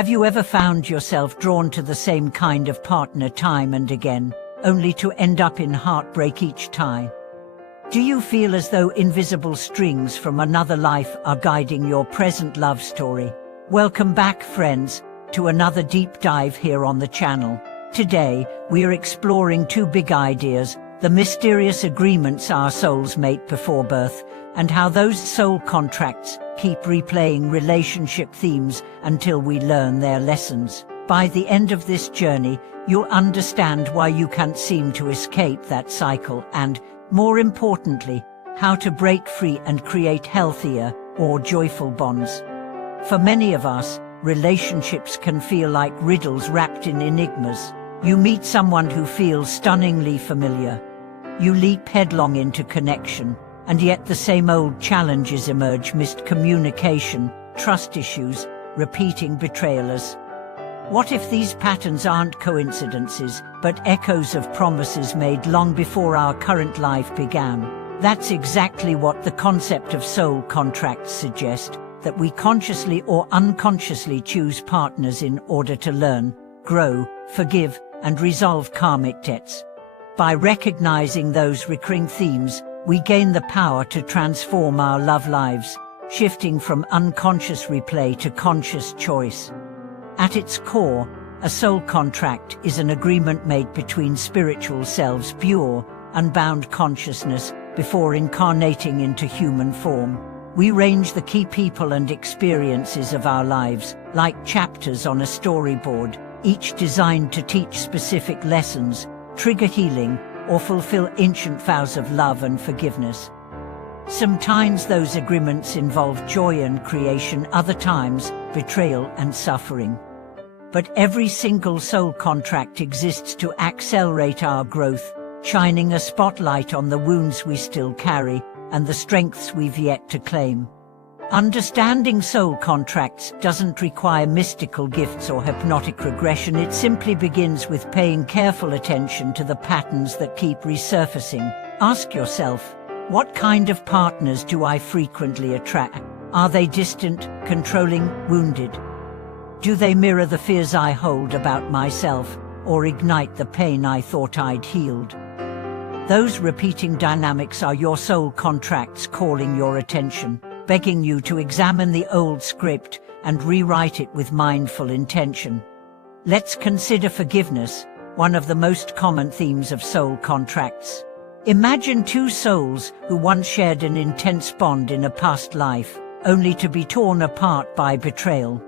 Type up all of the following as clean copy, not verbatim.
Have you ever found yourself drawn to the same kind of partner time and again, only to end up in heartbreak each time? Do you feel as though invisible strings from another life are guiding your present love story? Welcome back, friends, to another deep dive here on the channel. Today, we are exploring two big ideas: the mysterious agreements our souls make before birth, and how those soul contracts keep replaying relationship themes until we learn their lessons. By the end of this journey, you'll understand why you can't seem to escape that cycle and, more importantly, how to break free and create healthier, more joyful bonds. For many of us, relationships can feel like riddles wrapped in enigmas. You meet someone who feels stunningly familiar. You leap headlong into connection, and yet the same old challenges emerge: missed communication, trust issues, repeating betrayals. What if these patterns aren't coincidences, but echoes of promises made long before our current life began? That's exactly what the concept of soul contracts suggests, that we consciously or unconsciously choose partners in order to learn, grow, forgive, and resolve karmic debts. By recognizing those recurring themes, we gain the power to transform our love lives, shifting from unconscious replay to conscious choice. At its core, a soul contract is an agreement made between spiritual selves, pure, unbound consciousness, before incarnating into human form. We arrange the key people and experiences of our lives, like chapters on a storyboard, each designed to teach specific lessons, trigger healing, or fulfill ancient vows of love and forgiveness. Sometimes those agreements involve joy and creation, other times, betrayal and suffering. But every single soul contract exists to accelerate our growth, shining a spotlight on the wounds we still carry and the strengths we've yet to claim. Understanding soul contracts doesn't require mystical gifts or hypnotic regression. It simply begins with paying careful attention to the patterns that keep resurfacing. Ask yourself, what kind of partners do I frequently attract? Are they distant, controlling, wounded? Do they mirror the fears I hold about myself, or ignite the pain I thought I'd healed? Those repeating dynamics are your soul contracts calling your attention, begging you to examine the old script and rewrite it with mindful intention. Let's consider forgiveness, one of the most common themes of soul contracts. Imagine two souls who once shared an intense bond in a past life, only to be torn apart by betrayal.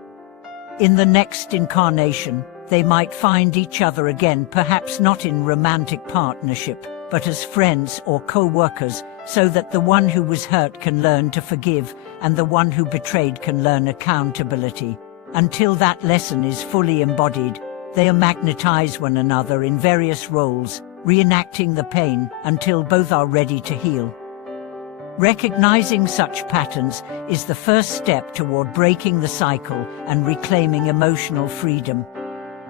In the next incarnation, they might find each other again, perhaps not in romantic partnership, but as friends or co-workers, so that the one who was hurt can learn to forgive, and the one who betrayed can learn accountability. Until that lesson is fully embodied, they magnetize one another in various roles, reenacting the pain until both are ready to heal. Recognizing such patterns is the first step toward breaking the cycle and reclaiming emotional freedom.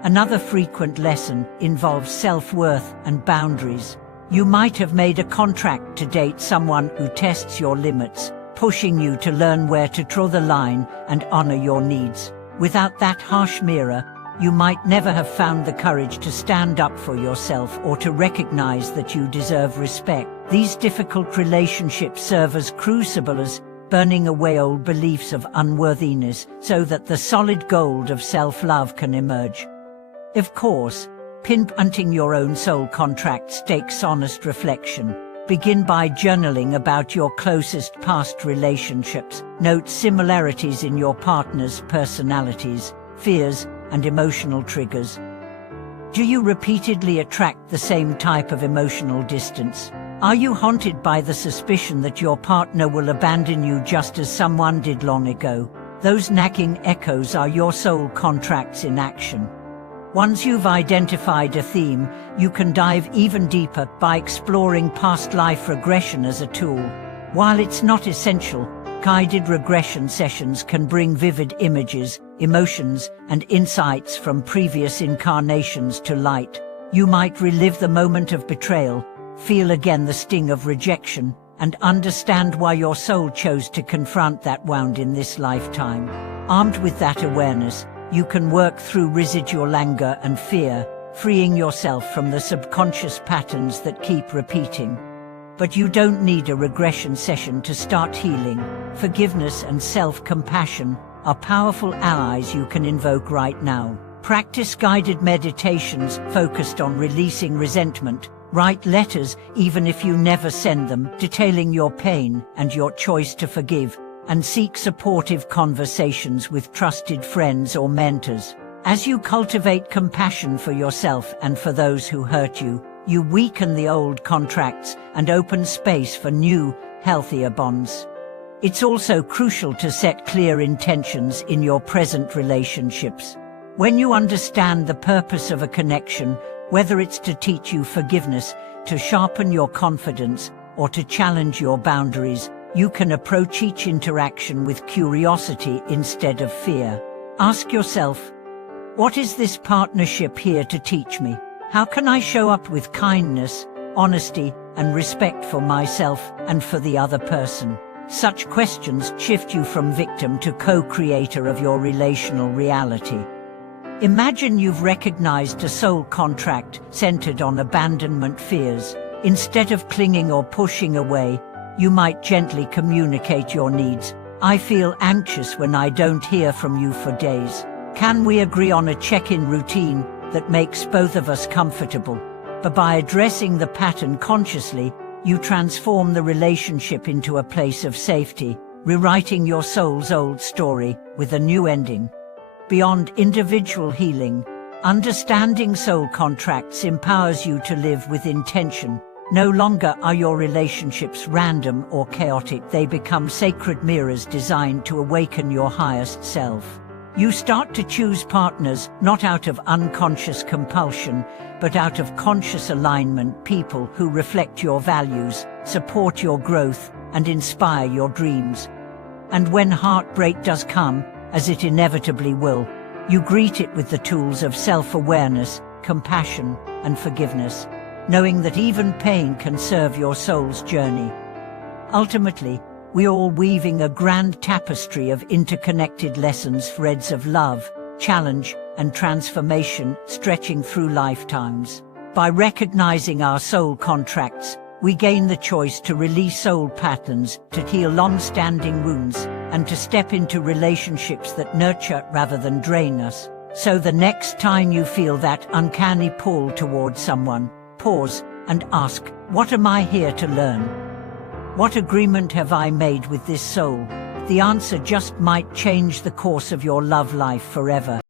Another frequent lesson involves self-worth and boundaries. You might have made a contract to date someone who tests your limits, pushing you to learn where to draw the line and honor your needs. Without that harsh mirror, you might never have found the courage to stand up for yourself or to recognize that you deserve respect. These difficult relationships serve as crucibles, burning away old beliefs of unworthiness so that the solid gold of self-love can emerge. Of course, pinpointing your own soul contracts takes honest reflection. Begin by journaling about your closest past relationships. Note similarities in your partner's personalities, fears, and emotional triggers. Do you repeatedly attract the same type of emotional distance? Are you haunted by the suspicion that your partner will abandon you just as someone did long ago? Those nagging echoes are your soul contracts in action. Once you've identified a theme, you can dive even deeper by exploring past life regression as a tool. While it's not essential, guided regression sessions can bring vivid images, emotions, and insights from previous incarnations to light. You might relive the moment of betrayal, feel again the sting of rejection, and understand why your soul chose to confront that wound in this lifetime. Armed with that awareness, you can work through residual anger and fear, freeing yourself from the subconscious patterns that keep repeating. But you don't need a regression session to start healing. Forgiveness and self-compassion are powerful allies you can invoke right now. Practice guided meditations focused on releasing resentment. Write letters, even if you never send them, detailing your pain and your choice to forgive, and seek supportive conversations with trusted friends or mentors. As you cultivate compassion for yourself and for those who hurt you, you weaken the old contracts and open space for new, healthier bonds. It's also crucial to set clear intentions in your present relationships. When you understand the purpose of a connection, whether it's to teach you forgiveness, to sharpen your confidence, or to challenge your boundaries, you can approach each interaction with curiosity instead of fear. Ask yourself, what is this partnership here to teach me? How can I show up with kindness, honesty, and respect for myself and for the other person? Such questions shift you from victim to co-creator of your relational reality. Imagine you've recognized a soul contract centered on abandonment fears. Instead of clinging or pushing away, you might gently communicate your needs. I feel anxious when I don't hear from you for days. Can we agree on a check-in routine that makes both of us comfortable? But by addressing the pattern consciously, you transform the relationship into a place of safety, rewriting your soul's old story with a new ending. Beyond individual healing, understanding soul contracts empowers you to live with intention. No longer are your relationships random or chaotic, they become sacred mirrors designed to awaken your highest self. You start to choose partners not out of unconscious compulsion, but out of conscious alignment, people who reflect your values, support your growth, and inspire your dreams. And when heartbreak does come, as it inevitably will, you greet it with the tools of self-awareness, compassion, and forgiveness, knowing that even pain can serve your soul's journey. Ultimately, we're all weaving a grand tapestry of interconnected lessons, threads of love, challenge, and transformation stretching through lifetimes. By recognizing our soul contracts, we gain the choice to release soul patterns, to heal long-standing wounds, and to step into relationships that nurture rather than drain us. So the next time you feel that uncanny pull towards someone, pause and ask, what am I here to learn? What agreement have I made with this soul? The answer just might change the course of your love life forever.